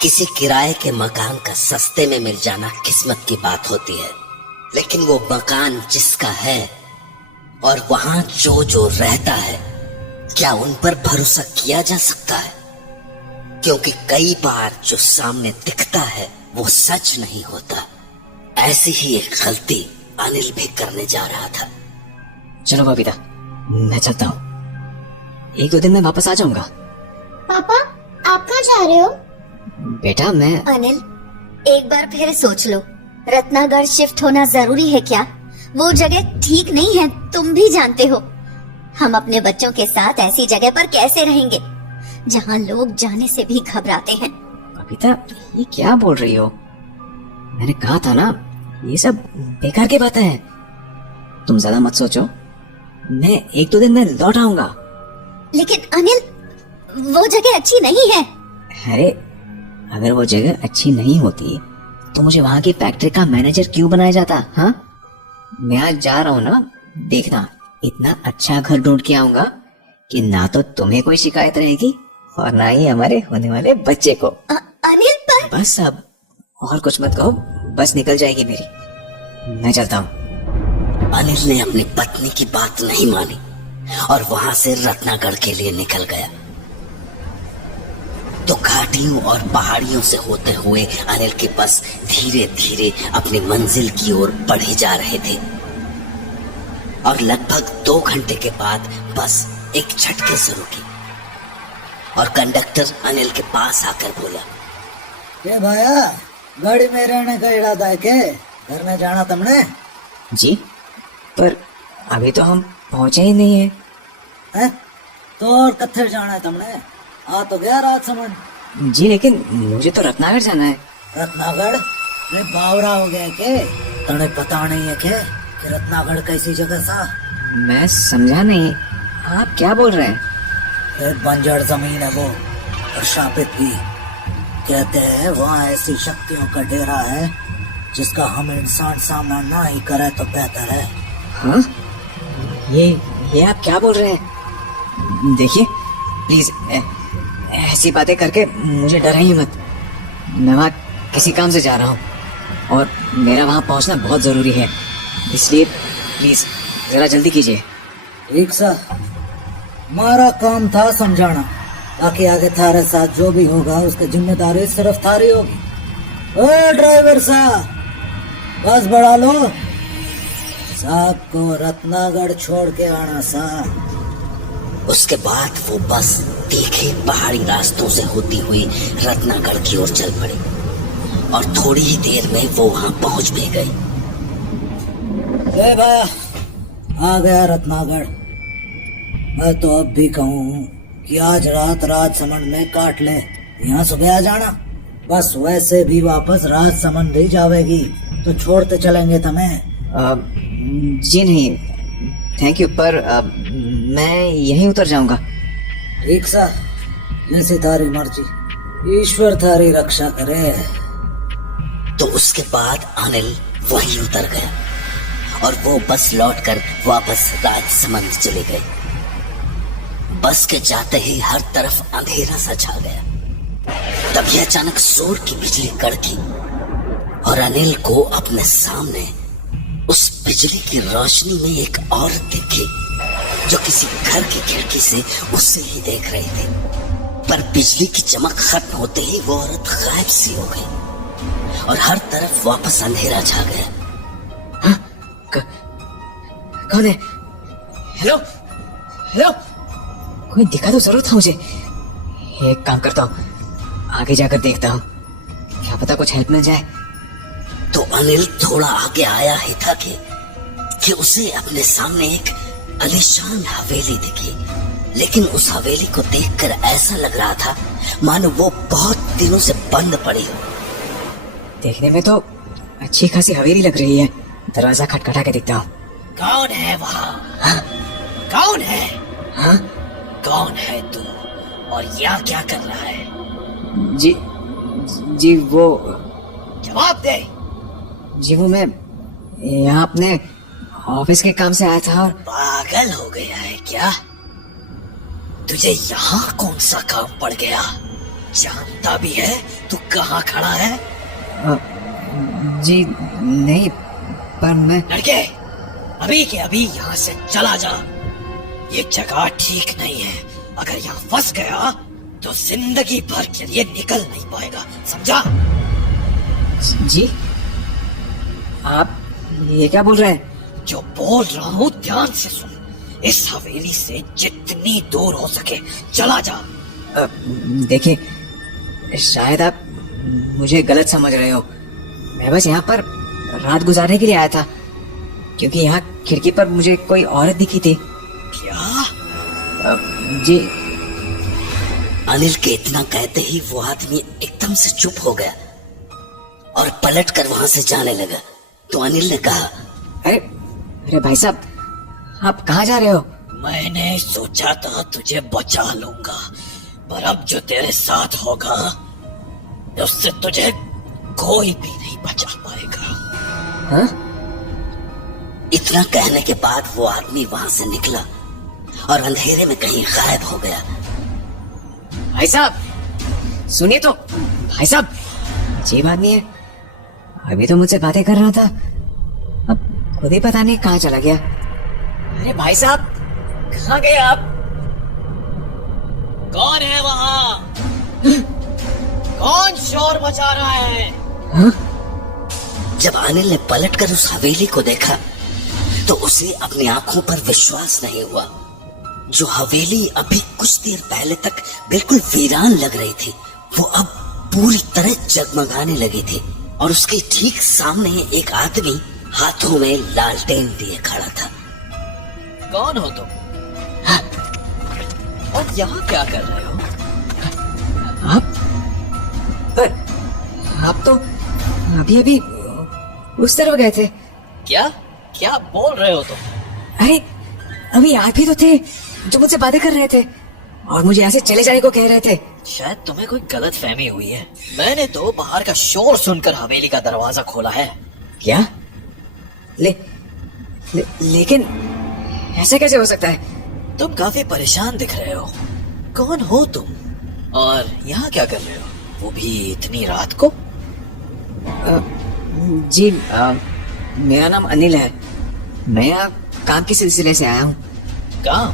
किसी किराए के मकान का सस्ते में मिल जाना किस्मत की बात होती है, लेकिन वो मकान जिसका है और वहां जो जो रहता है, क्या उन पर भरोसा किया जा सकता है? क्योंकि कई बार जो सामने दिखता है वो सच नहीं होता। ऐसी ही एक गलती अनिल भी करने जा रहा था। चलो बबीता, मैं चलता हूँ। 1-2 दिन में वापस आ जाऊंगा। पापा, आप कहाँ जा रहे हो? बेटा मैं अनिल, एक बार फिर सोच लो, रत्नागढ़ शिफ्ट होना जरूरी है क्या? वो जगह ठीक नहीं है, तुम भी जानते हो। हम अपने बच्चों के साथ ऐसी जगह पर कैसे रहेंगे जहाँ लोग जाने से भी घबराते हैं? बबीता, ये क्या बोल रही हो? मैंने कहा था ना, ये सब बेकार की बातें हैं। तुम ज्यादा मत सोचो, मैं 1-2 दिन में लौट आऊंगा। लेकिन अनिल, वो जगह अच्छी नहीं है। अरे, अगर वो जगह अच्छी नहीं होती तो मुझे वहां की फैक्ट्री का मैनेजर क्यों बनाया जाता? हाँ, मैं आज जा रहा हूँ ना, देखना इतना अच्छा घर ढूंढ के आऊंगा कि ना तो तुम्हें कोई शिकायत रहेगी और ना ही हमारे होने वाले बच्चे को। अनिल पर बस अब और कुछ मत कहो, बस निकल जाएगी मेरी। मैं चलता हूँ। अनिल ने अपनी पत्नी की बात नहीं मानी और वहां से रत्नागढ़ के लिए निकल गया। तो घाटियों और पहाड़ियों से होते हुए अनिल के बस धीरे धीरे अपनी मंजिल की ओर बढ़े जा रहे थे। और लगभग 2 घंटे के बाद बस एक झटके से रुकी और कंडक्टर अनिल के पास आकर बोला, के भाया, गाड़ी में रहने का इरादा है के? घर में जाना तुमने? जी, पर अभी तो हम पहुंचे ही नहीं है? तो और कत्थे जाना है तुमने? आ तो गया राजसमंद। जी, लेकिन मुझे तो रत्नागढ़ जाना है। रत्नागढ़? अरे बावरा हो गया के? तने पता नहीं है के कि रत्नागढ़ कैसी जगह सा? मैं समझा नहीं, आप क्या बोल रहे हैं? एक बंजर जमीन है वो, और शापित भी। कहते हैं वहाँ ऐसी शक्तियों का डेरा है जिसका हम इंसान सामना ना ही करे तो बेहतर है। हाँ? ये आप क्या बोल रहे हैं? देखिए प्लीज, ऐसी बातें करके मुझे डराइए मत। मैं वहाँ किसी काम से जा रहा हूँ और मेरा वहाँ पहुँचना बहुत जरूरी है, इसलिए प्लीज जरा जल्दी कीजिए। ठीक सा, हमारा काम था समझाना, बाकी आगे थारे साथ जो भी होगा उसकी जिम्मेदारी सिर्फ थारी होगी। ओ ड्राइवर साहब, बस बढ़ा लो, साहब को रत्नागढ़ छोड़ के आना सा। उसके बाद वो बस तीखे पहाड़ी रास्तों से होती हुई रत्नागढ़ की ओर चल पड़ी और थोड़ी ही देर में वो वहां पहुंच भी गई। भाया, आ गया रत्नागढ़। मैं तो अब भी कहूँ कि आज रात राजसमंद में काट ले, यहाँ सुबह आ जाना। बस वैसे भी वापस राजसमंद ही जावेगी तो छोड़ते चलेंगे तुम्हें। जी नहीं, थैंक यू, पर मैं यहीं उतर जाऊंगा। ठीक सा, जैसी थारी मर्जी, ईश्वर थारी रक्षा करे। तो उसके बाद अनिल वहीं उतर गया और वो बस लौटकर वापस राजसमंद चले गए। बस के जाते ही हर तरफ अंधेरा सा छा गया। तभी अचानक जोर की बिजली कड़की और अनिल को अपने सामने उस बिजली की रोशनी में एक औरत दिखी जो किसी घर की खिड़की से उसे ही देख रही थी। पर बिजली की चमक खत्म होते ही वो औरत गायब सी हो गई और हर तरफ वापस अंधेरा छा गया। हाँ? कौन है? हेलो हेलो, कोई दिखा तो जरूर था मुझे। एक काम करता हूँ, आगे जाकर देखता हूँ, क्या पता कुछ हेल्प मिल जाए। तो अनिल थोड़ा आगे आया ही था कि उसे अपने सामने एक आलीशान हवेली दिखी। लेकिन उस हवेली को देखकर ऐसा लग रहा था मानो वो बहुत दिनों से बंद पड़ी हो। देखने में तो अच्छी खासी हवेली लग रही है। दरवाजा खटखटा के देखता हूँ। कौन है वहाँ? हाँ? कौन है? हाँ? कौन है तू और यहाँ क्या कर रहा है? जी वो जवाब दे। जी वो मैं यहाँ अपने ऑफिस के काम से आया था। और पागल हो गया है क्या? तुझे यहाँ कौन सा काम पड़ गया जानता भी है तू कहाँ खड़ा है? जी नहीं, पर मैं लड़के, अभी के अभी यहाँ से चला जा। ये जगह ठीक नहीं है। अगर यहाँ फंस गया तो जिंदगी भर के लिए निकल नहीं पाएगा, समझा? जी आप ये क्या बोल रहे हैं? जो बोल रहा हूँ ध्यान से सुन। इस हवेली से जितनी दूर हो सके चला जा। देखिए, शायद आप मुझे गलत समझ रहे हो। मैं बस यहाँ पर रात गुजारने के लिए आया था, क्योंकि यहाँ खिड़की पर मुझे कोई औरत दिखी थी। क्या? जी। अनिल के इतना कहते ही वो आदमी एकदम से चुप हो गया और पलट कर वहां से जाने लगा। तो अनिल ने कहा, अरे भाई साहब, आप कहाँ जा रहे हो? मैंने सोचा था तुझे बचा लूंगा, पर अब जो तेरे साथ होगा उससे तुझे कोई भी नहीं बचा पाएगा। हाँ? इतना कहने के बाद वो आदमी वहां से निकला और अंधेरे में कहीं गायब हो गया। भाई साहब सुनिए तो। भाई साहब, अजीब आदमी है। अभी तो मुझसे बातें कर रहा था, अब खुद ही पता नहीं कहाँ चला गया। अरे भाई साहब, कहाँ गए आप? कौन है वहाँ? कौन शोर मचा रहा है? हाँ? जब अनिल ने पलटकर उस हवेली को देखा तो उसे अपनी आंखों पर विश्वास नहीं हुआ। जो हवेली अभी कुछ देर पहले तक बिल्कुल वीरान लग रही थी, वो अब पूरी तरह जगमगाने लगी थी और उसके ठीक सामने एक आदमी हाथों में लालटेन लिए खड़ा था। कौन हो तुम? और यहाँ क्या कर रहे हो? आप तो अभी अभी उस तरफ गए थे। क्या क्या बोल रहे हो तुम? अरे अभी आप ही तो थे जो मुझसे बातें कर रहे थे और मुझे यहाँ से चले जाने को कह रहे थे। शायद तुम्हें कोई गलत फहमी हुई है। मैंने तो बाहर का शोर सुनकर हवेली का दरवाजा खोला है। क्या? लेकिन ऐसा कैसे हो सकता है? तुम काफी परेशान दिख रहे हो। कौन हो तुम और यहाँ क्या कर रहे हो, वो भी इतनी रात को? जी मेरा नाम अनिल है। मैं यहाँ काम के सिलसिले से आया हूँ। काम?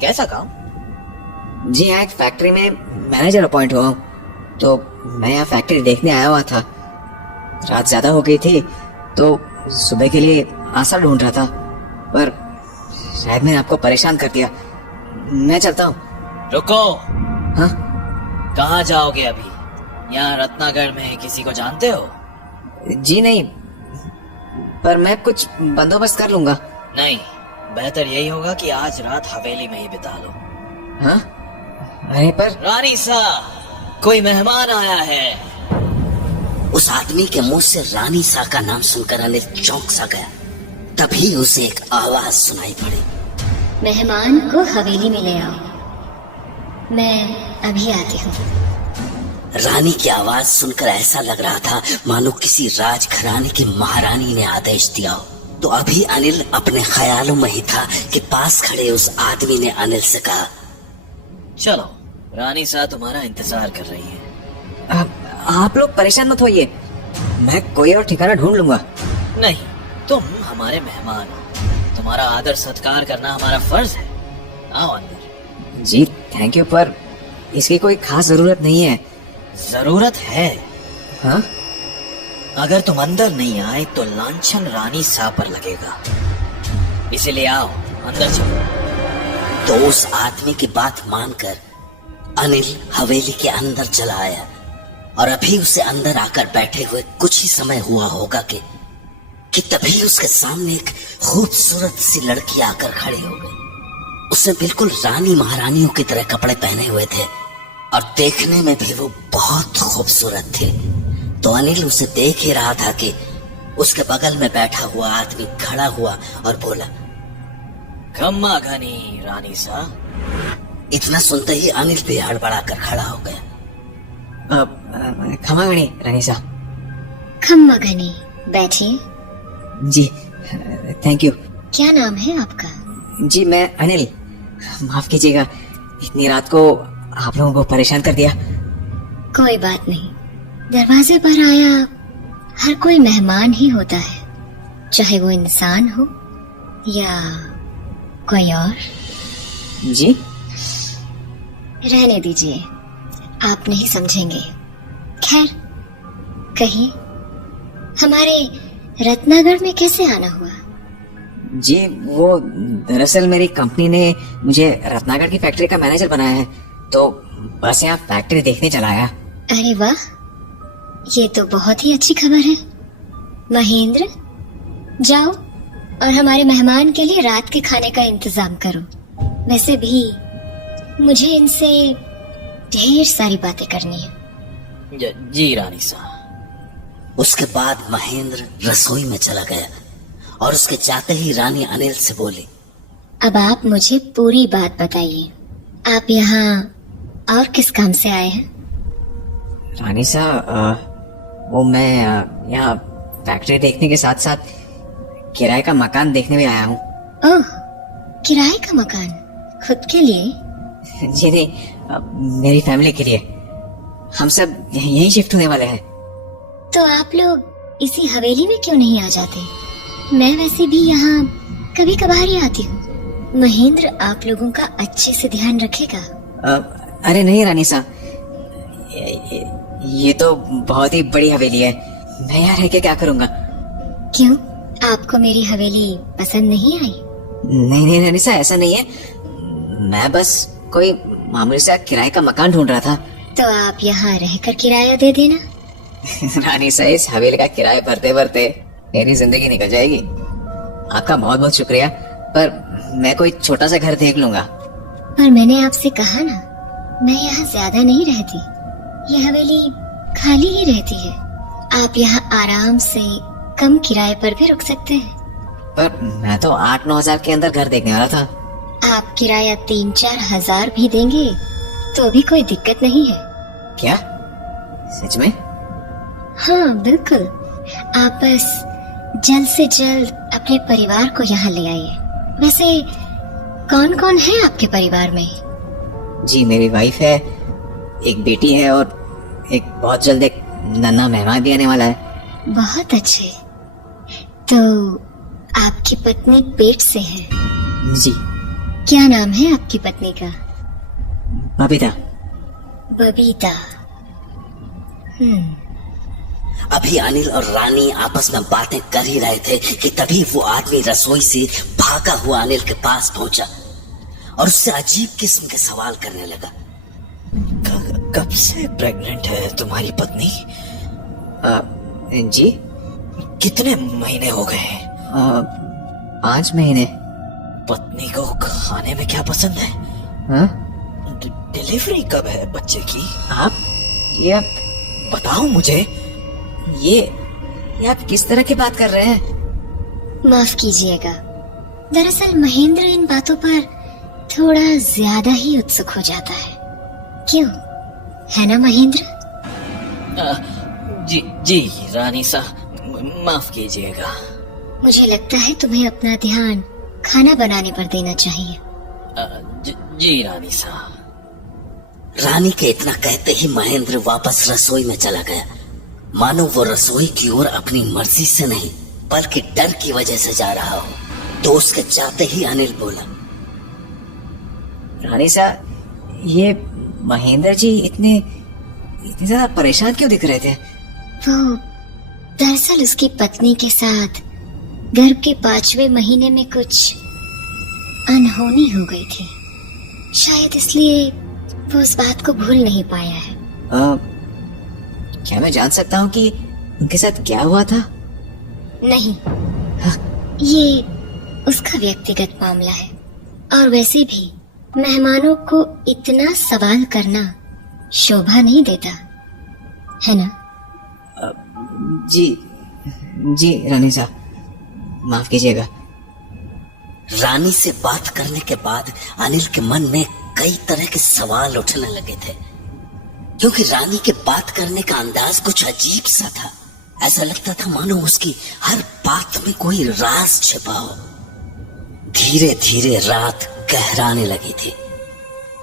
कैसा काम? जी यहाँ एक फैक्ट्री में मैनेजर अपॉइंट हुआ हूँ, तो मैं यहाँ फैक्ट्री देखने आया हुआ था। रात ज्यादा हो गई थी तो सुबह के लिए आशा ढूंढ रहा था, पर शायद मैंने आपको परेशान कर दिया। मैं चलता हूँ। रुको। हाँ? कहाँ जाओगे अभी? यहाँ रत्नागढ़ में किसी को जानते हो? जी नहीं, पर मैं कुछ बंदोबस्त कर लूंगा। नहीं, बेहतर यही होगा कि आज रात हवेली में ही बिता लो। हाँ? अरे पर रानी सा, कोई मेहमान आया है। उस आदमी के मुंह से रानी सा का नाम सुनकर अनिल चौंक सा गया। तभी उसे एक आवाज सुनाई पड़ी। मेहमान को हवेली में ले आओ, मैं अभी आती हूँ। रानी की आवाज सुनकर ऐसा लग रहा था मानो किसी राजघराने की महारानी ने आदेश दिया हो। तो अभी अनिल अपने ख्यालों में ही था कि पास खड़े उस आदमी ने अनिल से कहा, चलो, रानी सा तुम्हारा इंतजार कर रही है। आप लोग परेशान मत होइए, मैं कोई और ठिकाना ढूंढ लूंगा। नहीं, तुम हमारे मेहमान हो, तुम्हारा आदर सत्कार करना हमारा फर्ज है। आओ अंदर। जी थैंक यू, पर इसकी कोई खास जरूरत नहीं है। जरूरत है। हाँ? अगर तुम अंदर नहीं आए तो लांछन रानी सा पर लगेगा, इसीलिए आओ अंदर चलो। तो उस आदमी की बात मानकर अनिल हवेली के अंदर चला आया और अभी उसे अंदर आकर बैठे हुए कुछ ही समय हुआ होगा कि तभी उसके सामने एक खूबसूरत सी लड़की आकर खड़ी हो गई। उसने बिल्कुल रानी महारानियों की तरह कपड़े पहने हुए थे और देखने में भी वो बहुत खूबसूरत थी। तो अनिल उसे देख ही रहा था कि उसके बगल में बैठा हुआ आदमी खड़ा हुआ और बोला, खम्मा घनी रानी सा। इतना सुनते ही अनिल भी हड़बड़ा कर खड़ा हो गया। खमा गणी रानी सा। खम्मा घनी, बैठिए। जी थैंक यू। क्या नाम है आपका? जी मैं अनिल। माफ कीजिएगा, इतनी रात को आप लोगों को परेशान कर दिया। कोई बात नहीं, दरवाजे पर आया हर कोई मेहमान ही होता है, चाहे वो इंसान हो या कोई और। जी रहने दीजिए, आप नहीं समझेंगे। खैर, कहिए, हमारे रत्नागढ़ में कैसे आना हुआ? जी वो दरअसल मेरी कंपनी ने मुझे रत्नागढ़ की फैक्ट्री का मैनेजर बनाया है, तो बस यहाँ फैक्ट्री देखने चला आया। अरे वाह, ये तो बहुत ही अच्छी खबर है। महेंद्र, जाओ और हमारे मेहमान के लिए रात के खाने का इंतजाम करो। वैसे भी मुझे इनसे ढेर सारी बातें करनी है। जी रानी साहब। उसके बाद महेंद्र रसोई में चला गया और उसके जाते ही रानी अनिल से बोली, अब आप मुझे पूरी बात बताइए, आप यहाँ और किस काम से आए हैं? रानी साहब, वो मैं यहाँ फैक्ट्री देखने के साथ साथ किराए का मकान देखने भी आया हूँ। ओह, किराए का मकान खुद के लिए? जी नहीं, मेरी फैमिली के लिए। हम सब यहीं शिफ्ट होने वाले हैं। तो आप लोग इसी हवेली में क्यों नहीं आ जाते? मैं वैसे भी यहाँ कभी कभार ही आती हूँ। महेंद्र आप लोगों का अच्छे से ध्यान रखेगा। अरे नहीं रानी साहब, ये तो बहुत ही बड़ी हवेली है, मैं यहाँ रह के क्या करूँगा? क्यों, आपको मेरी हवेली पसंद नहीं आई? नहीं नहीं रानी साहब, ऐसा नहीं है, मैं बस कोई मामूली सा किराए का मकान ढूंढ रहा था। तो आप यहाँ रहकर किराया दे देना। रानी साहब, इस हवेली का किराया भरते भरते मेरी जिंदगी निकल जाएगी। आपका बहुत बहुत शुक्रिया, पर मैं कोई छोटा सा घर देख लूंगा। पर मैंने आपसे कहा ना, मैं यहाँ ज्यादा नहीं रहती, ये हवेली खाली ही रहती है। आप यहाँ आराम से कम किराए पर भी रुक सकते हैं। पर मैं तो 8-9 हजार के अंदर घर देखने वाला था। आप किराया 3-4 हजार भी देंगे तो भी कोई दिक्कत नहीं है। क्या सच में? हाँ बिल्कुल, आप बस जल्द से जल्द अपने परिवार को यहाँ ले आइए। वैसे कौन कौन है आपके परिवार में? जी मेरी वाइफ है, एक बेटी है और एक बहुत जल्द एक नन्हा मेहमान भी आने वाला है। बहुत अच्छे, तो आपकी पत्नी पेट से है? जी। क्या नाम है आपकी पत्नी का? बबीता। बबीता। अभी अनिल और रानी आपस में बातें कर ही रहे थे कि तभी वो आदमी रसोई से भागा हुआ अनिल के पास पहुंचा और उससे अजीब किस्म के सवाल करने लगा। कब से प्रेग्नेंट है तुम्हारी पत्नी? जी कितने महीने हो गए? 5 महीने। पत्नी को खाने में क्या पसंद है? हाँ? डिलीवरी कब है बच्चे की? ये आप बताओ मुझे। ये आप किस तरह की बात कर रहे हैं? माफ कीजिएगा, दरअसल महेंद्र इन बातों पर थोड़ा ज्यादा ही उत्सुक हो जाता है। क्यों, है ना महेंद्र? जी रानी साहब, माफ कीजिएगा। मुझे लगता है तुम्हें अपना ध्यान खाना बनाने पर देना चाहिए। जी रानी साहब। रानी के इतना कहते ही महेंद्र वापस रसोई में चला गया, मानो वो रसोई की ओर अपनी मर्जी से नहीं बल्कि डर की वजह से जा रहा हो। तो उसके जाते ही अनिल बोला, रानी साहब, ये महेंद्र जी इतने ज्यादा परेशान क्यों दिख रहे थे? वो दरअसल उसकी पत्नी के साथ गर्भ के 5वें महीने में कुछ अनहोनी हो गई थी, शायद इसलिए वो उस बात को भूल नहीं पाया है। क्या मैं जान सकता हूँ कि उनके साथ क्या हुआ था? नहीं, ये उसका व्यक्तिगत मामला है, और वैसे भी मेहमानों को इतना सवाल करना शोभा नहीं देता, है ना? जी रानी साहब, माफ कीजिएगा। रानी से बात करने के बाद अनिल के मन में कई तरह के सवाल उठने लगे थे, क्योंकि रानी के बात करने का अंदाज कुछ अजीब सा था। ऐसा लगता था मानो उसकी हर बात में कोई राज छिपा हो। धीरे धीरे रात गहराने लगी थी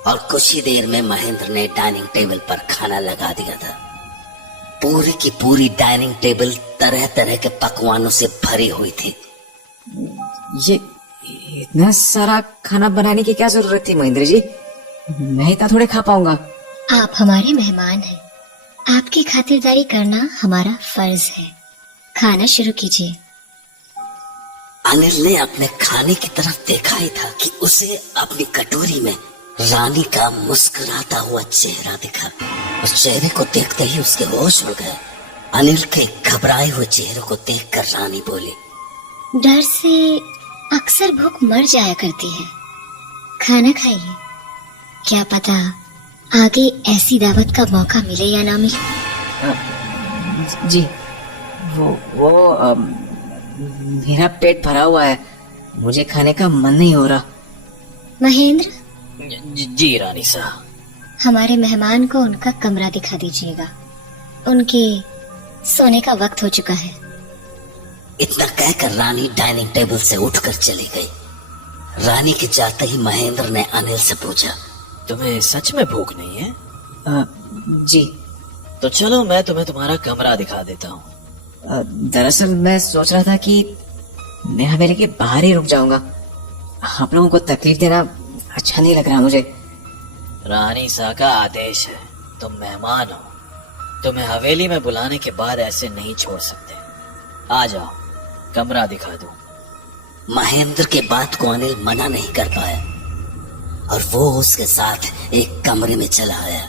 और कुछ ही देर में महेंद्र ने डाइनिंग टेबल पर खाना लगा दिया था। पूरी की पूरी डाइनिंग टेबल तरह तरह के पकवानों से भरी हुई थी। ये इतना सारा खाना बनाने की क्या जरूरत थी महेंद्र जी? मैं इतना थोड़े खा पाऊंगा। आप हमारे मेहमान हैं, आपकी खातिरदारी करना हमारा फर्ज है। खाना शुरू कीजिए। अनिल ने अपने खाने की तरफ देखा ही था कि उसे अपनी कटोरी में रानी का मुस्कुराता हुआ चेहरा दिखा। उस चेहरे को देखते ही उसके होश उड़ गए। अनिल के घबराए हुए चेहरे को देखकर रानी बोली, डर से अक्सर भूख मर जाया करती है। खाना खाइए, क्या पता आगे ऐसी दावत का मौका मिले या ना मिले। जी वो मेरा पेट भरा हुआ है, मुझे खाने का मन नहीं हो रहा। महेंद्र, जी रानी साहब। हमारे मेहमान को उनका कमरा दिखा दीजिएगा, उनके सोने का वक्त हो चुका है। इतना कहकर रानी डाइनिंग टेबल से उठकर चली गई। रानी के जाते ही महेंद्र ने अनिल से पूछा, तुम्हें सच में भूख नहीं है? जी। तो चलो मैं तुम्हें तुम्हारा कमरा दिखा देता हूँ। दरअसल मैं सोच रहा था कि मैं हवेली के बाहर ही रुक जाऊंगा। आप लोगों को तकलीफ देना अच्छा नहीं लग रहा मुझे। रानी साहब का आदेश है, तुम मेहमान हो, तुम्हें हवेली में बुलाने के बाद ऐसे नहीं छोड़ सकते। आ जाओ, कमरा दिखा दो। महेंद्र के बात को अनिल मना नहीं कर पाया और वो उसके साथ एक कमरे में चला आया।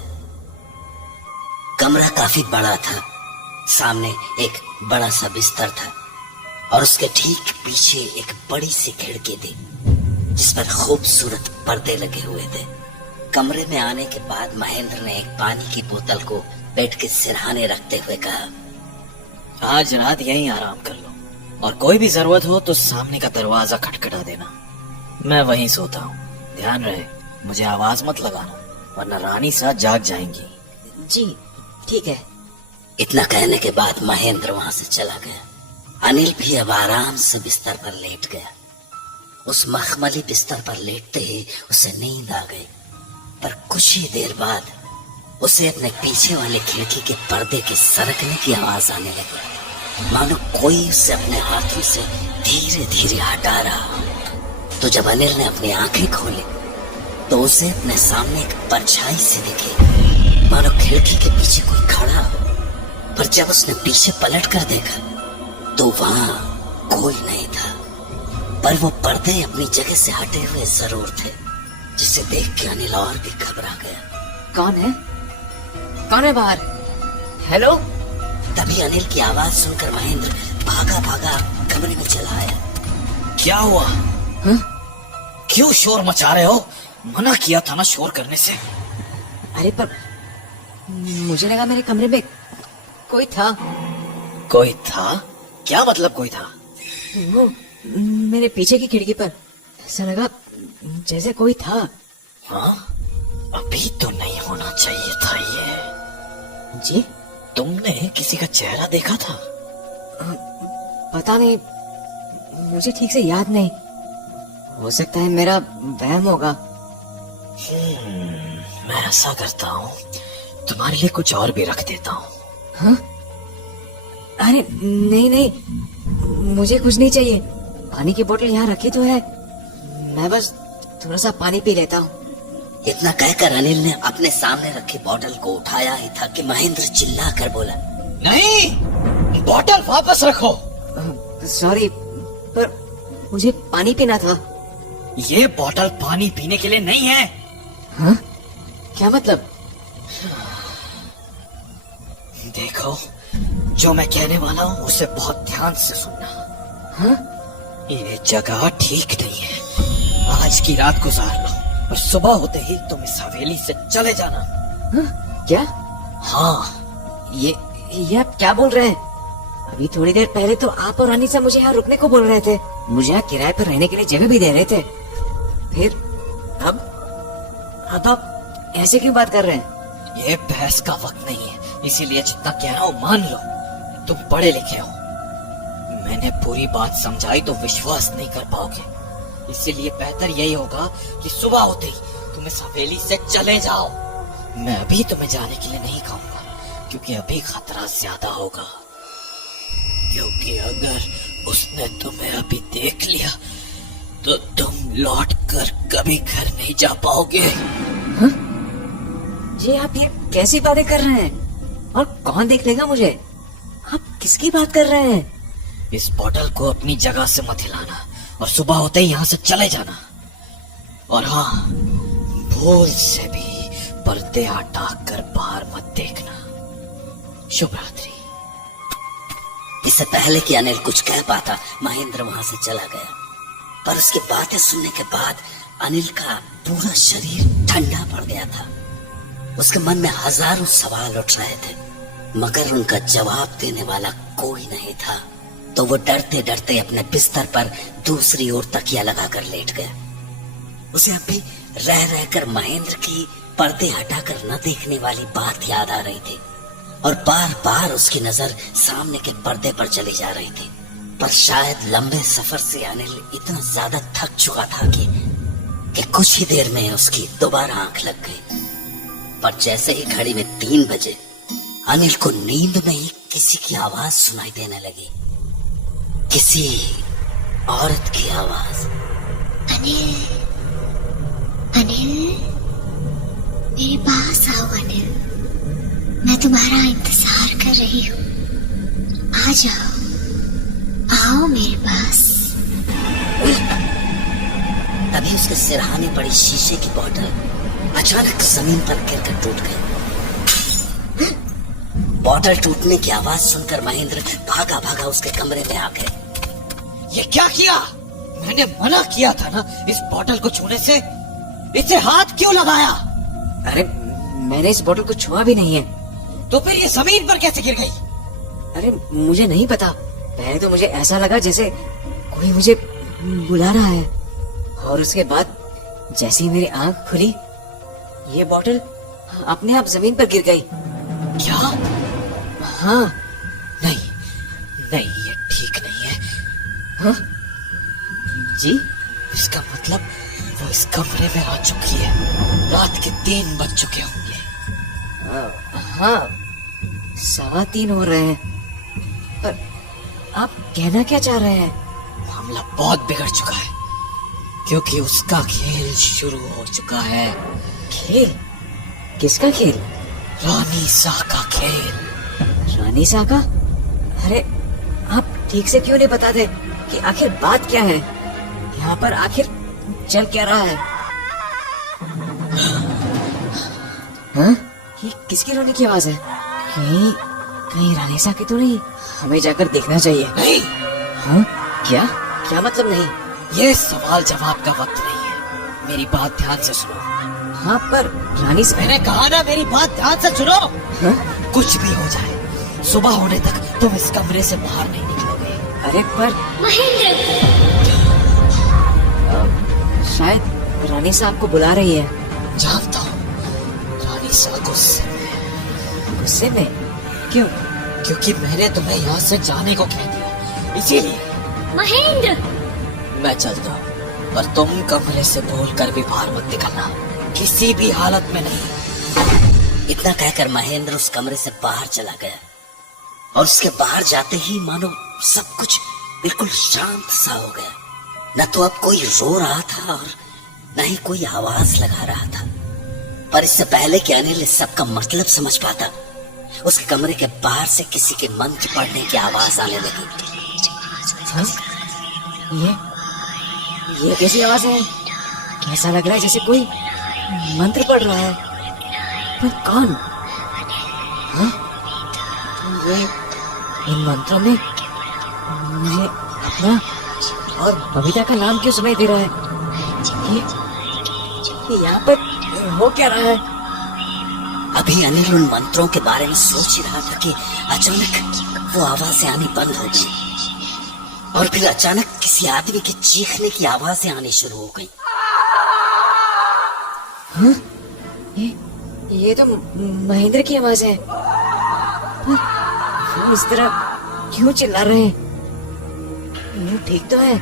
कमरा काफी बड़ा था। सामने एक बड़ा सा बिस्तर था और उसके ठीक पीछे एक बड़ी सी खिड़की थी जिस पर खूबसूरत पर्दे लगे हुए थे। कमरे में आने के बाद महेंद्र ने एक पानी की बोतल को बेड के सिरहाने रखते हुए कहा, आज रात यहीं आराम कर लो और कोई भी जरूरत हो तो सामने का दरवाजा खटखटा देना। मैं वहीं सोता हूँ। ध्यान रहे, मुझे आवाज मत लगाना वरना रानी साहब जाग जाएंगी। जी ठीक है। इतना कहने के बाद महेंद्र वहां से चला गया। अनिल भी अब आराम से बिस्तर पर लेट गया। उस मखमली बिस्तर पर लेटते ही उसे नींद आ गई, पर कुछ ही देर बाद उसे अपने पीछे वाले खिड़की के पर्दे के सरकने की आवाज आने लगी, मानो कोई उसे अपने हाथों से धीरे धीरे हटा रहा। तो जब अनिल ने अपनी आंखें खोली तो उसे अपने सामने एक परछाई सी दिखी, मानो खिड़की के पीछे कोई खड़ा हो। पर जब उसने पीछे पलट कर देखा तो वहां कोई नहीं था, पर वो पर्दे अपनी जगह से हटे हुए जरूर थे, जिसे देख के अनिल और भी घबरा गया। कौन है? कौन है बाहर? हेलो? तभी अनिल की आवाज सुनकर महेंद्र भागा भागा कमरे में चला आया। क्या हुआ? हा? क्यों शोर मचा रहे हो? मना किया था ना शोर करने से। अरे पर मुझे लगा मेरे कमरे में कोई था। कोई था? क्या मतलब कोई था? वो मेरे पीछे की खिड़की पर ऐसा लगा जैसे कोई था। हाँ, अभी तो नहीं होना चाहिए था ये। जी? तुमने किसी का चेहरा देखा था? पता नहीं, मुझे ठीक से याद नहीं। हो सकता है मेरा वहम होगा। मैं ऐसा करता हूँ, तुम्हारे लिए कुछ और भी रख देता हूँ। हाँ? अरे नहीं नहीं, मुझे कुछ नहीं चाहिए। पानी की बोतल यहाँ रखी तो है, मैं बस थोड़ा सा पानी पी लेता हूँ। इतना कहकर अनिल ने अपने सामने रखी बोतल को उठाया ही था कि महेंद्र चिल्ला कर बोला, नहीं, बोतल वापस रखो। सॉरी, पर मुझे पानी पीना था। ये बोतल पानी पीने के लिए नहीं है। हाँ? क्या मतलब? देखो, जो मैं कहने वाला हूँ उसे बहुत ध्यान से सुनना। हाँ? ये जगह ठीक नहीं है। आज की रात गुजार लो और सुबह होते ही तुम इस हवेली से चले जाना। हाँ? क्या? हाँ। ये आप क्या बोल रहे हैं? अभी थोड़ी देर पहले तो आप और रानी साहब मुझे यहाँ रुकने को बोल रहे थे, मुझे यहाँ किराए पर रहने के लिए जगह भी दे रहे थे। फिर अब आप ऐसे क्यों बात कर रहे हैं? ये बहस का वक्त नहीं है, इसीलिए जितना कह रहा हूँ मान लो। तुम पढ़े लिखे हो, मैंने पूरी बात समझाई तो विश्वास नहीं कर पाओगे, इसीलिए बेहतर यही होगा कि सुबह होते ही तुम इस हवेली से चले जाओ। मैं अभी तुम्हें जाने के लिए नहीं कहूंगा, क्योंकि अभी खतरा ज्यादा होगा। क्योंकि अगर उसने तुम्हें अभी देख लिया तो तुम लौट कर कभी घर नहीं जा पाओगे। जी आप ये कैसी बातें कर रहे हैं? और कौन देख लेगा मुझे? आप किसकी बात कर रहे हैं? इस बॉटल को अपनी जगह से मत हिलाना और सुबह होते ही यहाँ से चले जाना। और हाँ, भूल से भी पर्दे हटा कर बाहर मत देखना। शुभ रात्रि। इससे पहले कि अनिल कुछ कह पाता, महेंद्र वहां से चला गया। पर उसकी बातें सुनने के बाद अनिल का पूरा शरीर ठंडा पड़ गया था। उसके मन में हजारों सवाल उठ रहे थे, मगर उनका जवाब देने वाला कोई नहीं था। तो वो डरते डरते अपने बिस्तर पर दूसरी ओर तकिया लगाकर लेट गया। उसे अब भी रह रहकर महेंद्र की पर्दे हटाकर न देखने वाली बात याद आ रही थी, और बार बार उसकी नजर सामने के पर्दे पर चली जा रही थी। पर शायद लंबे सफर से अनिल इतना ज्यादा थक चुका था कि कुछ ही देर में उसकी दोबारा आंख लग गई। पर जैसे ही घड़ी में 3 बजे अनिल को नींद में ही किसी की आवाज सुनाई देने लगी। किसी औरत की आवाज। अनिल, अनिल, मेरे पास आओ अनिल, मैं तुम्हारा इंतजार कर रही हूँ। आ जाओ, आओ मेरे पास। तभी उसके सिरहाने पड़ी शीशे की बोतल अचानक जमीन पर गिरकर टूट गई। बोतल टूटने की आवाज सुनकर महेंद्र भागा भागा उसके कमरे में आ गए। ये क्या किया? मैंने मना किया था ना इस बोतल को छूने से। इसे हाथ क्यों लगाया? अरे मैंने इस बोतल को छुआ भी नहीं है। तो फिर ये जमीन पर कैसे गिर गई? अरे मुझे नहीं पता। पहले तो मुझे ऐसा लगा जैसे कोई मुझे बुला रहा है, और उसके बाद जैसे ही मेरी आंख खुली, ये बोतल अपने आप जमीन पर गिर गई। क्या? हाँ। नहीं नहीं, ये ठीक नहीं है। हाँ? जी? इसका मतलब वो इस कमरे में आ चुकी है। रात के 3 बज चुके होंगे। हाँ, 3:15 हो रहे हैं। पर आप कहना क्या चाह रहे हैं? मामला बहुत बिगड़ चुका है, क्योंकि उसका खेल शुरू हो चुका है। खेल? किसका खेल? रानी शाह का खेल। रानी शाह का? अरे आप ठीक से क्यों नहीं बताते कि आखिर बात क्या है? यहाँ पर आखिर चल क्या रहा है? हाँ? ये किसकी रोने की आवाज है? कहीं कहीं रानी शाह की तो नहीं? हमें जाकर देखना चाहिए। नहीं। हाँ? क्या? क्या मतलब नहीं? ये सवाल जवाब का वक्त नहीं है। मेरी बात ध्यान से सुनो। हाँ पर रानी शाह। मैंने कहा ना, मेरी बात ध्यान से सुनो। हाँ? कुछ भी हो जाए, सुबह होने तक तुम इस कमरे से बाहर नहीं निकलोगे। अरे पर महेंद्र, शायद रानी साहब को बुला रही है। जानता हूँ, रानी शाह गुस्से में? क्यों? क्योंकि मैंने तुम्हें यहाँ से जाने को कह दिया, इसीलिए। महेंद्र, मैं चलता हूँ, पर तुम कमरे से बोलकर भी बाहर मत निकलना, किसी भी हालत में नहीं। इतना कहकर महेंद्र उस कमरे से बाहर चला गया, और उसके बाहर जाते ही मानो सब कुछ बिल्कुल शांत सा हो गया। न तो अब कोई रो रहा था और न ही कोई आवाज लगा रहा था। पर इससे पहले कि अनिल इस सब का मतलब समझ पाता, उसके कमरे के बाहर से किसी के मंत्र पढ़ने की आवाज आने लगी। हाँ? ये कैसी आवाज है? ऐसा लग रहा है जैसे कोई मंत्र पढ़ रहा है। पर कौन? हाँ? ये इन मंत्रों में मुझे अपना और बबीता का नाम क्यों सुनाई दे रहा है? ये यहाँ पर हो क्या रहा है? अभी अनिल उन मंत्रों के बारे में सोच ही रहा था कि अचानक वो आवाजें आनी बंद हो गई, और फिर अचानक किसी आदमी के चीखने की आवाजें आनी शुरू हो गई। हाँ? ये तो महेंद्र की आवाज है। पर वो इस तरह क्यों चिल्ला रहे हैं? वो ठीक तो है।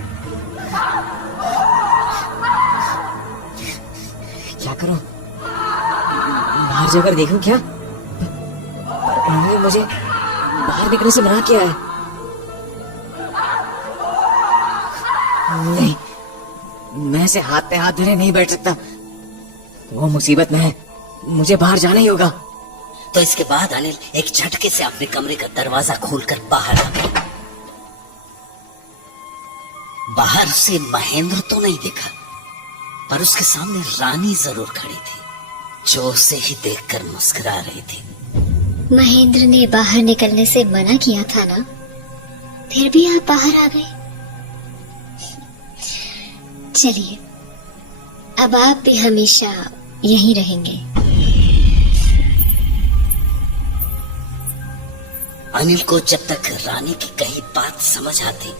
क्या करूं? बाहर जाकर देखूं क्या? पर उन्होंने मुझे बाहर निकलने से मना किया है। नहीं, मैं ऐसे हाथ पे हाथ धरे नहीं बैठ सकता। वो मुसीबत में है, मुझे बाहर जाना ही होगा। तो इसके बाद अनिल एक झटके से अपने कमरे का दरवाजा खोलकर बाहर आ गया। बाहर से महेंद्र तो नहीं दिखा, पर उसके सामने रानी जरूर खड़ी थी, जो उसे ही देखकर मुस्कुरा रही थी। महेंद्र ने बाहर निकलने से मना किया था ना, फिर भी आप बाहर आ गए। चलिए, अब आप भी हमेशा यहीं रहेंगे। अनिल को जब तक रानी की कही बात समझ आती,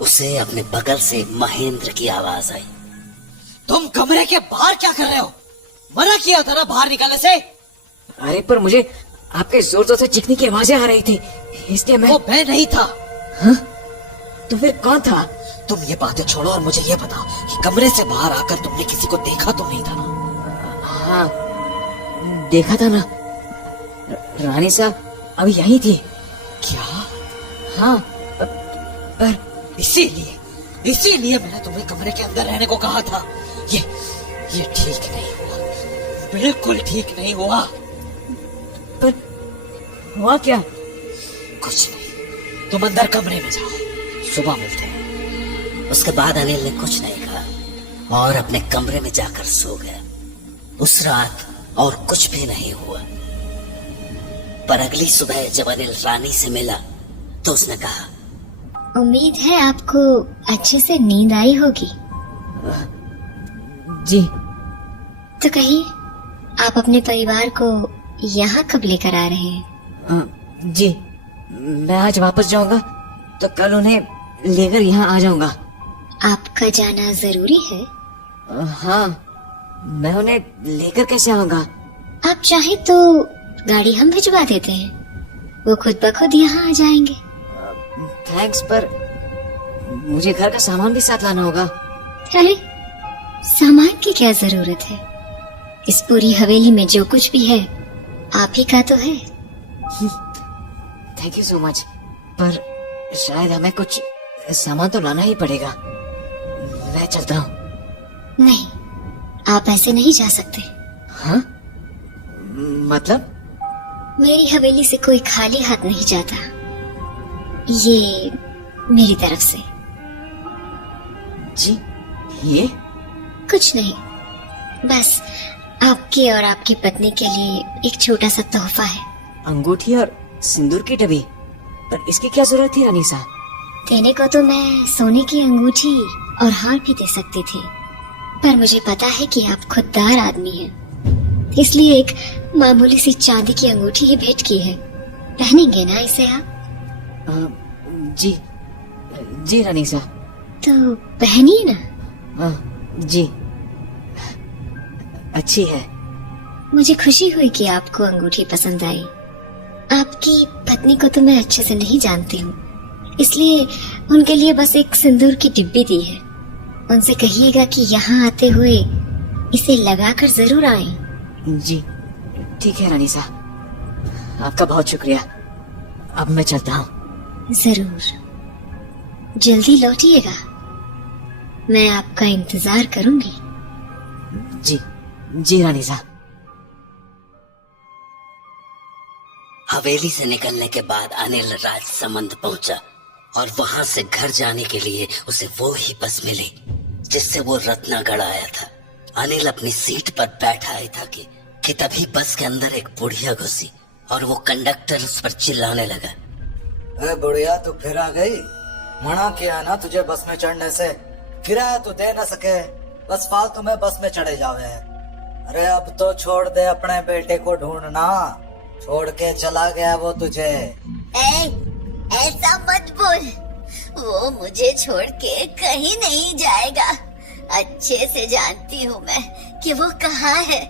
उसे अपने बगल से महेंद्र की आवाज आई। तुम कमरे के बाहर क्या कर रहे हो? मना किया था ना बाहर निकलने से। अरे पर मुझे आपके जोर जोर से चीखने की आवाजें आ रही थी, इसलिए वो मैं नहीं था। हाँ? तो फिर कौन था? तुम ये बातें छोड़ो और मुझे ये बताओ कि कमरे से बाहर आकर तुमने किसी को देखा तो नहीं था ना? हाँ, देखा था ना। रानी साहब अभी यही थी। क्या? हाँ, पर इसीलिए मैंने तुम्हें कमरे के अंदर रहने को कहा था। ये ठीक नहीं हुआ, बिल्कुल ठीक नहीं हुआ। पर हुआ क्या? कुछ नहीं, तुम अंदर कमरे में जाओ, सुबह मिलते हैं। उसके बाद अनिल ने कुछ नहीं कहा और अपने कमरे में जाकर सो गया। उस रात और कुछ भी नहीं हुआ। पर अगली सुबह जब अनिल रानी से मिला तो उसने कहा, उम्मीद है आपको अच्छे से नींद आई होगी। जी। तो कहिए, आप अपने परिवार को यहाँ कब लेकर आ रहे हैं? जी, मैं आज वापस जाऊंगा तो कल उन्हें लेकर यहाँ आ जाऊंगा। आपका जाना जरूरी है? हाँ, मैं उन्हें लेकर कैसे आऊंगा? आप चाहे तो गाड़ी हम भिजवा देते हैं, वो खुद ब खुद यहाँ आ जाएंगे। थैंक्स, पर मुझे घर का सामान भी साथ लाना होगा। अरे, सामान की क्या जरूरत है? इस पूरी हवेली में जो कुछ भी है आप ही का तो है। थैंक यू सो मच, पर शायद हमें कुछ सामान तो लाना ही पड़ेगा। मैं चलता हूँ। नहीं, आप ऐसे नहीं जा सकते। हाँ? मतलब? मेरी हवेली से कोई खाली हाथ नहीं जाता। ये मेरी तरफ से। जी, ये कुछ नहीं, बस आपके और आपकी पत्नी के लिए एक छोटा सा तोहफा है। अंगूठी और सिंदूर की डब्बी, पर इसकी क्या जरूरत थी रानी साहब? देने को तो मैं सोने की अंगूठी और हार भी दे सकती थी, पर मुझे पता है कि आप खुददार आदमी हैं, इसलिए एक मामूली सी चांदी की अंगूठी ही भेंट की है। पहनेंगे ना इसे आप? जी, जी रानी साहब। तो पहनिए ना। जी, अच्छी है। मुझे खुशी हुई कि आपको अंगूठी पसंद आई। आपकी पत्नी को तो मैं अच्छे से नहीं जानती हूँ, इसलिए उनके लिए बस एक सिंदूर की डिब्बी दी है। उनसे कहिएगा कि यहाँ आते हुए इसे लगाकर जरूर आएं। जी, ठीक है रानी साहब, आपका बहुत शुक्रिया। अब मैं चलता हूँ। जरूर, जल्दी लौटिएगा, मैं आपका इंतजार करूंगी। जी, जी रानी साहब। हवेली से निकलने के बाद अनिल राजसमंद पहुंचा और वहां से घर जाने के लिए उसे वो ही बस मिली जिससे वो रत्नागढ़ आया था। अनिल अपनी सीट पर बैठा ही था कि तभी बस के अंदर एक बुढ़िया घुसी और वो कंडक्टर उस पर चिल्लाने लगा। अरे बुढ़िया, तू फिर आ गई? मना किया ना तुझे बस में चढ़ने से, किराया तू दे ना सके, बस फालतू में बस में चढ़े जावे। अरे अब तो छोड़ दे अपने बेटे को ढूंढना, छोड़ के चला गया वो तुझे। ऐसा मत बोल, वो मुझे छोड़ के कहीं नहीं जाएगा। अच्छे से जानती हूँ मैं कि वो कहाँ है,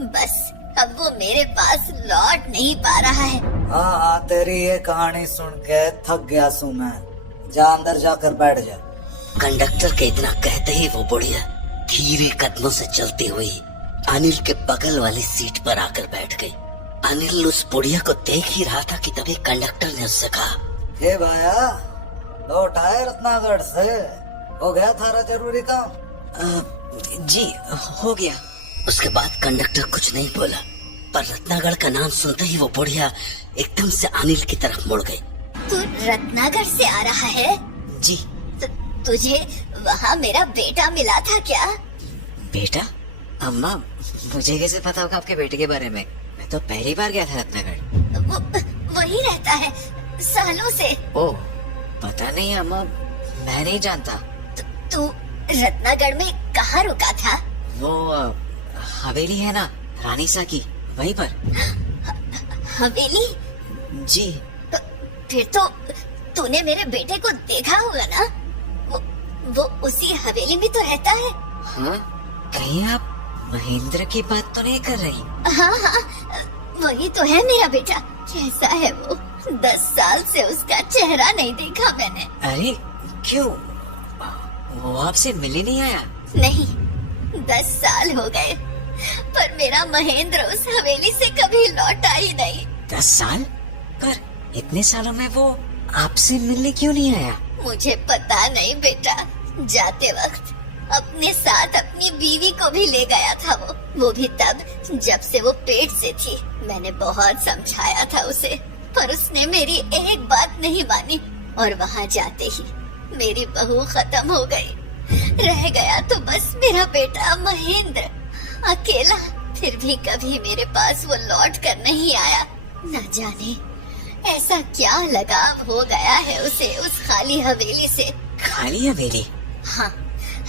बस अब वो मेरे पास लौट नहीं पा रहा है। हाँ, तेरी ये कहानी सुन के थक गया सू मैं। जा अंदर जाकर बैठ जा। कंडक्टर के इतना कहते ही वो बुढ़िया धीरे कदमों से चलती हुई अनिल के बगल वाली सीट पर आकर बैठ गई। अनिल उस बुढ़िया को देख ही रहा था कि तभी कंडक्टर ने उससे कहा, हे भाया, लौट आए रत्नागढ़ से? हो गया थारा जरूरी काम? जी हो गया। उसके बाद कंडक्टर कुछ नहीं बोला, पर रत्नागढ़ का नाम सुनते ही वो बुढ़िया एकदम से अनिल की तरफ मुड़ गई। तू रत्नागढ़ से आ रहा है? जी। तुझे वहाँ मेरा बेटा मिला था क्या? बेटा? अम्मा, मुझे कैसे पता होगा आपके बेटे के बारे में? मैं तो पहली बार गया था रत्नागढ़। वही रहता है सालों से। ओह, पता नहीं अम्मा, मैं नहीं जानता। तू रत्नागढ़ में कहाँ रुका था? वो हवेली है ना, रानी सा की, वहीं पर। हवेली? जी। फिर तो तूने मेरे बेटे को देखा होगा ना? वो उसी हवेली में तो रहता है। हाँ? कहीं आप महेंद्र की बात तो नहीं कर रही? हाँ, वही तो है मेरा बेटा। कैसा है वो? 10 साल से उसका चेहरा नहीं देखा मैंने। अरे क्यों? वो आपसे मिलने नहीं आया? नहीं, 10 साल हो गए, पर मेरा महेंद्र उस हवेली से कभी लौटा ही नहीं। 10 साल? पर इतने सालों में वो आपसे मिलने क्यों नहीं आया? मुझे पता नहीं बेटा। जाते वक्त अपने साथ अपनी बीवी को भी ले गया था वो भी तब जब से वो पेट से थी। मैंने बहुत समझाया था उसे, पर उसने मेरी एक बात नहीं मानी और वहाँ जाते ही मेरी बहू खत्म हो गई। रह गया तो बस मेरा बेटा महेंद्र, अकेला। फिर भी कभी मेरे पास वो लौट कर नहीं आया। न जाने ऐसा क्या लगाव हो गया है उसे उस खाली हवेली से। खाली हवेली? हाँ,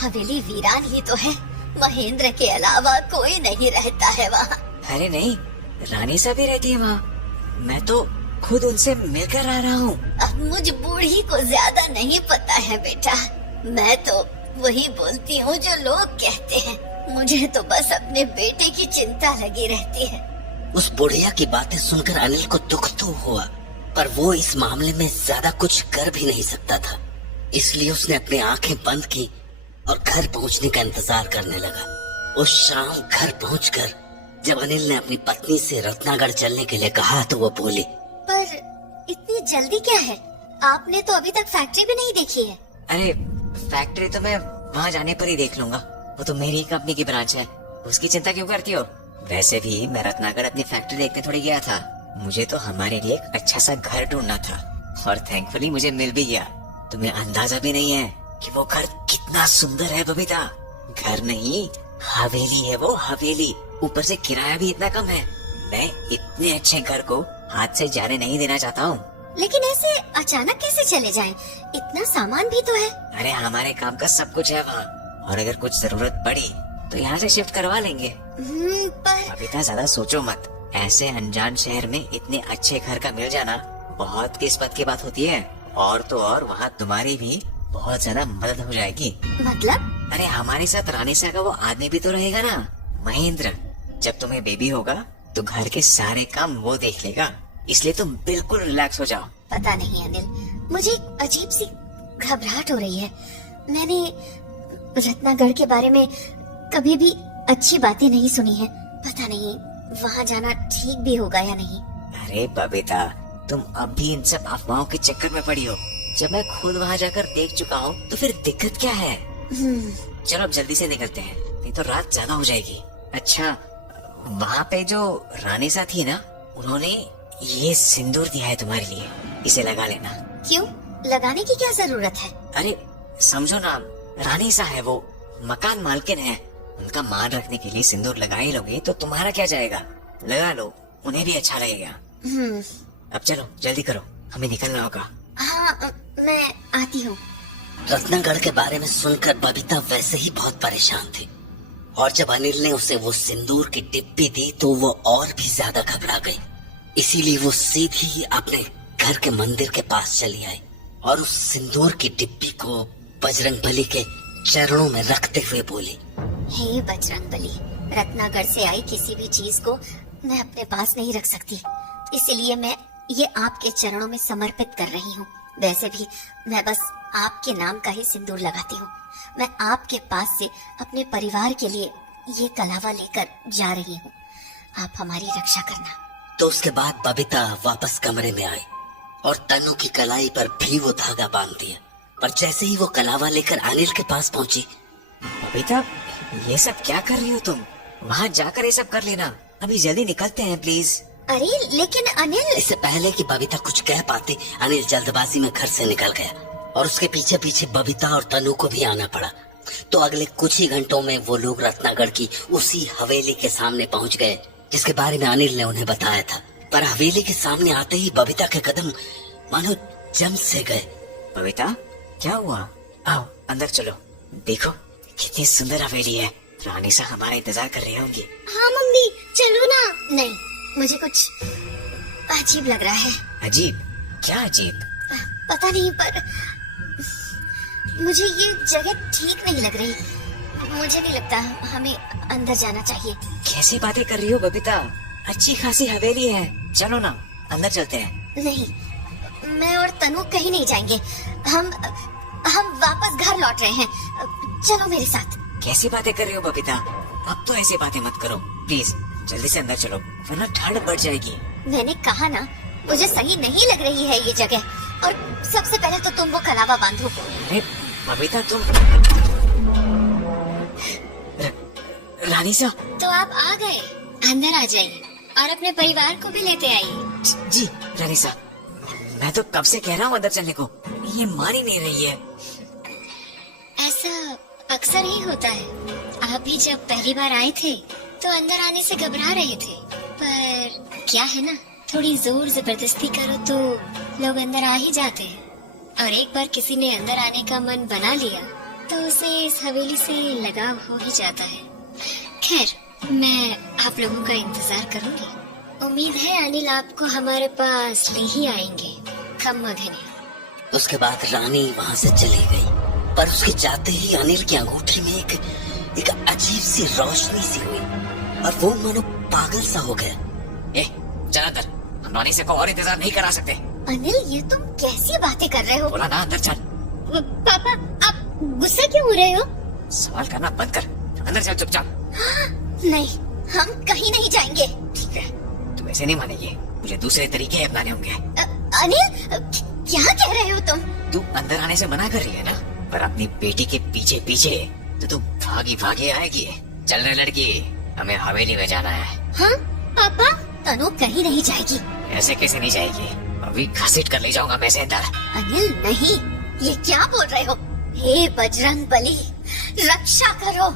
हवेली वीरान ही तो है। महेंद्र के अलावा कोई नहीं रहता है वहाँ। अरे नहीं, रानी सा भी रहती है वहाँ। मैं तो खुद उनसे मिलकर आ रहा हूँ। अब मुझ बूढ़ी को ज्यादा नहीं पता है बेटा। मैं तो वही बोलती हूँ जो लोग कहते हैं। मुझे तो बस अपने बेटे की चिंता लगी रहती है। उस बुढ़िया की बातें सुनकर अनिल को दुख तो हुआ, पर वो इस मामले में ज्यादा कुछ कर भी नहीं सकता था। इसलिए उसने अपनी आंखें बंद की और घर पहुंचने का इंतजार करने लगा। उस शाम घर पहुंचकर जब अनिल ने अपनी पत्नी से रत्नागढ़ चलने के लिए कहा तो वो बोली, पर इतनी जल्दी क्या है? आपने तो अभी तक फैक्ट्री भी नहीं देखी है। अरे फैक्ट्री तो मैं वहाँ जाने पर ही देख लूंगा। वो तो मेरी कंपनी की ब्रांच है, उसकी चिंता क्यों करती हो? वैसे भी मैं रत्नागढ़ अपनी फैक्ट्री देखने थोड़ी गया था। मुझे तो हमारे लिए एक अच्छा सा घर ढूंढना था और थैंकफुली मुझे मिल भी गया। तुम्हें अंदाजा भी नहीं है कि वो घर कितना सुंदर है बबीता। घर नहीं, हवेली है वो, हवेली। ऊपर से किराया भी इतना कम है। मैं इतने अच्छे घर को हाथ से जाने नहीं देना चाहता हूँ। लेकिन ऐसे अचानक कैसे चले जाएं? इतना सामान भी तो है। अरे हमारे काम का सब कुछ है वहाँ, और अगर कुछ जरूरत पड़ी तो यहाँ से शिफ्ट करवा लेंगे। पर बबीता ज्यादा सोचो मत। ऐसे अनजान शहर में इतने अच्छे घर का मिल जाना बहुत किस्मत की बात होती है। और तो और वहाँ तुम्हारी भी बहुत ज्यादा मदद हो जाएगी। मतलब? अरे हमारे साथ रानी सा का वो आदमी भी तो रहेगा ना, महेंद्र। जब तुम्हें बेबी होगा तो घर के सारे काम वो देख लेगा, इसलिए तुम बिल्कुल रिलैक्स हो जाओ। पता नहीं अनिल, मुझे एक अजीब सी घबराहट हो रही है। मैंने रत्नागढ़ के बारे में कभी भी अच्छी बातें नहीं सुनी है। पता नहीं वहाँ जाना ठीक भी होगा या नहीं। अरे बबीता, तुम अब भी इन सब अफवाहों के चक्कर में पड़ी हो। जब मैं खुद वहाँ जाकर देख चुका हूँ तो फिर दिक्कत क्या है? चलो अब जल्दी से निकलते हैं, नहीं तो रात ज्यादा हो जाएगी। अच्छा, वहाँ पे जो रानी सा थी ना, उन्होंने ये सिंदूर दिया है तुम्हारे लिए, इसे लगा लेना। क्यों? लगाने की क्या जरूरत है? अरे समझो ना, रानी सा है वो, मकान मालकिन है। उनका मान रखने के लिए सिंदूर लगा ही लोगे तो तुम्हारा क्या जाएगा? लगा लो, उन्हें भी अच्छा लगेगा। अब चलो जल्दी करो, हमें निकलना होगा। हाँ, मैं आती हूँ। रत्नागढ़ के बारे में सुनकर बबीता वैसे ही बहुत परेशान थी, और जब अनिल ने उसे वो सिंदूर की डिब्बी दी तो वो और भी ज्यादा घबरा गई। इसीलिए वो सीधी ही अपने घर के मंदिर के पास चली आई और उस सिंदूर की डिब्बी को बजरंगबली के चरणों में रखते हुए बोली, हे बजरंगबली, रत्नागढ़ से आई किसी भी चीज को मैं अपने पास नहीं रख सकती, इसलिए मैं ये आपके चरणों में समर्पित कर रही हूँ। वैसे भी मैं बस आपके नाम का ही सिंदूर लगाती हूँ। मैं आपके पास से अपने परिवार के लिए ये कलावा लेकर जा रही हूँ, आप हमारी रक्षा करना। तो उसके बाद बबीता वापस कमरे में आई और तनु की कलाई पर भी वो धागा बांध दिया। पर जैसे ही वो कलावा लेकर अनिल के पास पहुंची, बबीता, ये सब क्या कर रही हो तुम? वहाँ जाकर ये सब कर लेना। अभी जल्दी निकलते हैं प्लीज। अरे लेकिन अनिल। इससे पहले कि बबीता कुछ कह पाती, अनिल जल्दबाजी में घर से निकल गया और उसके पीछे पीछे बबीता और तनु को भी आना पड़ा। तो अगले कुछ ही घंटों में वो लोग रत्नागढ़ की उसी हवेली के सामने पहुंच गए जिसके बारे में अनिल ने उन्हें बताया था। पर हवेली के सामने आते ही बबीता के कदम मानो जम से गए। बबीता, क्या हुआ? आओ अंदर चलो, देखो कितनी सुंदर हवेली है। रानी सा हमारा इंतजार कर रही होंगी। हाँ मम्मी, चलो ना। नहीं, मुझे कुछ अजीब लग रहा है। अजीब? क्या अजीब? पता नहीं, पर मुझे ये जगह ठीक नहीं लग रही। मुझे नहीं लगता हमें अंदर जाना चाहिए। कैसी बातें कर रही हो बबीता? अच्छी खासी हवेली है, चलो ना अंदर चलते हैं। नहीं, मैं और तनु कहीं नहीं जाएंगे। हम वापस घर लौट रहे हैं। चलो मेरे साथ। कैसी बातें कर रही हो बबीता? अब तो ऐसी बातें मत करो प्लीज, जल्दी से अंदर चलो वरना ठंड बढ़ जाएगी। मैंने कहा ना, मुझे सही नहीं लग रही है ये जगह। और सबसे पहले तो तुम वो कलावा बांधो। अरे बबीता, तुम रानी सा। तो आप आ गए, अंदर आ जाइए और अपने परिवार को भी लेते आइए। जी रानी सा, मैं तो कब से कह रहा हूँ अंदर चलने को, ये मान ही नहीं रही है। ऐसा अक्सर ही होता है। आप भी जब पहली बार आए थे तो अंदर आने से घबरा रहे थे, पर क्या है ना, थोड़ी जोर जबरदस्ती करो तो लोग अंदर आ ही जाते हैं। और एक बार किसी ने अंदर आने का मन बना लिया तो उसे इस हवेली से लगाव हो ही जाता है। खैर, मैं आप लोगों का इंतजार करूंगी। उम्मीद है अनिल आपको हमारे पास ले ही आएंगे। खम्मा घने। उसके बाद रानी वहाँ से चली गई, पर उसके जाते ही अनिल की अंगूठी में एक अजीब सी रोशनी सी हुई और वो मानो पागल सा हो गया। ए, चल अंदर, हम रानी से को और इंतजार नहीं करा सकते। अनिल, ये तुम कैसी बातें कर रहे हो? बोला ना अंदर चल। पापा, आप गुस्सा क्यों हो रहे हो? सवाल करना बंद कर, अंदर चल चुपचाप। नहीं, हम कहीं नहीं जाएंगे। ठीक है, तुम ऐसे नहीं मानेगी, मुझे दूसरे तरीके अपनाने होंगे। अनिल, क्या कह रहे हो तुम? तू अंदर आने से मना कर रही है ना, पर अपनी बेटी के पीछे पीछे तो तू भागी भागी आएगी। चल रे लड़की, हमें हवेली में जाना है। हाँ पापा, तनु कहीं नहीं जाएगी। ऐसे कैसे नहीं जाएगी? अभी घसीट कर ले जाऊंगा मैं इसे अंदर। अनिल नहीं, ये क्या बोल रहे हो? हे बजरंग बली, रक्षा करो।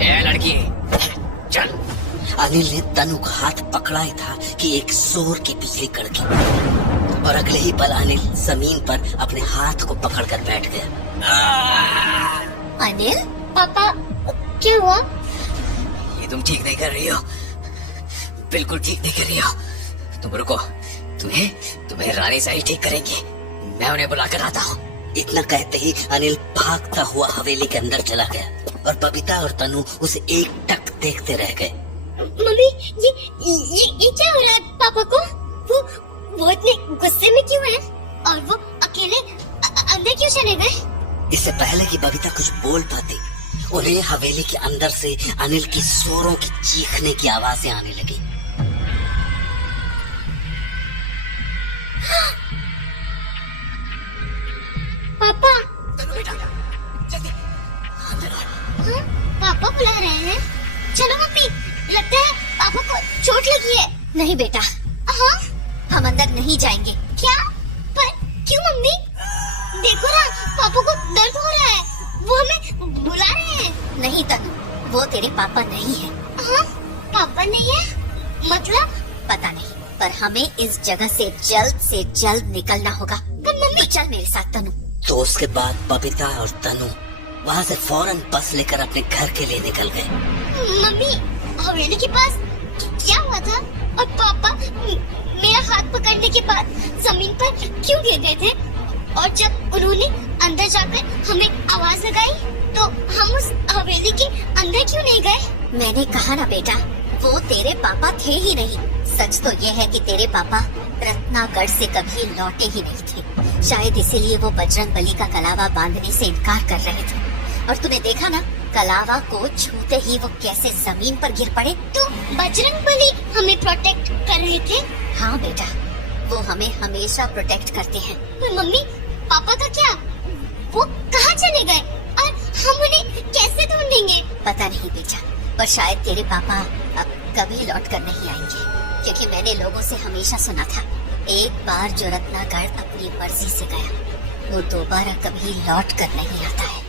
ए लड़की, चल। अनिल ने तनु का हाथ पकड़ा ही था कि एक जोर की बिजली कड़की और अगले ही पल अनिल जमीन पर अपने हाथ को पकड़कर बैठ गया। अनिल, पापा क्या हुआ? ये तुम ठीक नहीं कर रही हो, बिल्कुल ठीक नहीं कर रही हो। तुम रुको, तुम्हें रानी से ही ठीक करेंगी। मैं उन्हें बुला कर आता हूँ। इतना कहते ही अनिल भागता हुआ हवेली के अंदर चला गया और बबीता और तनु उसे एक टक देखते रह गए। मम्मी, ये क्या हो रहा है पापा को? वो इतने गुस्से में क्यों है? और वो अकेले अंदर क्यों चले गए? इससे पहले कि बबीता कुछ बोल पाती, उन्हें हवेली के अंदर से अनिल की जोरों की चीखने की आवाजें आने लगी। पापा, बेटा जल्दी अंदर आ। हाँ, पापा बुला रहे हैं। चलो मम्मी, लगता है पापा को चोट लगी है। नहीं बेटा, हाँ, हम अंदर नहीं जाएंगे। क्या? पर क्यों मम्मी? देखो ना, पापा को दर्द हो रहा है, वो हमें बुला रहे हैं। नहीं तनु, वो तेरे पापा नहीं है। हाँ, पापा नहीं है? मतलब? पता नहीं, पर हमें इस जगह से जल्द निकलना होगा। पर मम्मी, चल मेरे साथ तनु। तो उसके बाद बबीता और तनु वहाँ से फौरन बस लेकर अपने घर के लिए निकल गए। मम्मी, हवेली के पास क्या हुआ था? और पापा मेरा हाथ पकड़ने के बाद जमीन पर क्यों गिर गए थे? और जब उन्होंने अंदर जाकर हमें आवाज लगाई तो हम उस हवेली के अंदर क्यों नहीं गए? मैंने कहा ना बेटा, वो तेरे पापा थे ही नहीं। सच तो ये है कि तेरे पापा रत्नागढ़ से कभी लौटे ही नहीं थे। शायद इसीलिए वो बजरंग बली का कलावा बांधने से इनकार कर रहे थे। और तूने देखा ना, कलावा को छूते ही वो कैसे जमीन पर गिर पड़े। तो बजरंग बली हमें प्रोटेक्ट कर रहे थे। हाँ बेटा, वो हमें हमेशा प्रोटेक्ट करते हैं। पर मम्मी पापा का क्या, वो कहाँ चले गए और हम उन्हें कैसे ढूंढेंगे? पता नहीं बेटा, पर शायद तेरे पापा अब कभी लौट कर नहीं आएंगे, क्योंकि मैंने लोगों से हमेशा सुना था एक बार जो रत्नागढ़ अपनी मर्जी से गया वो दोबारा कभी लौट कर नहीं आता है।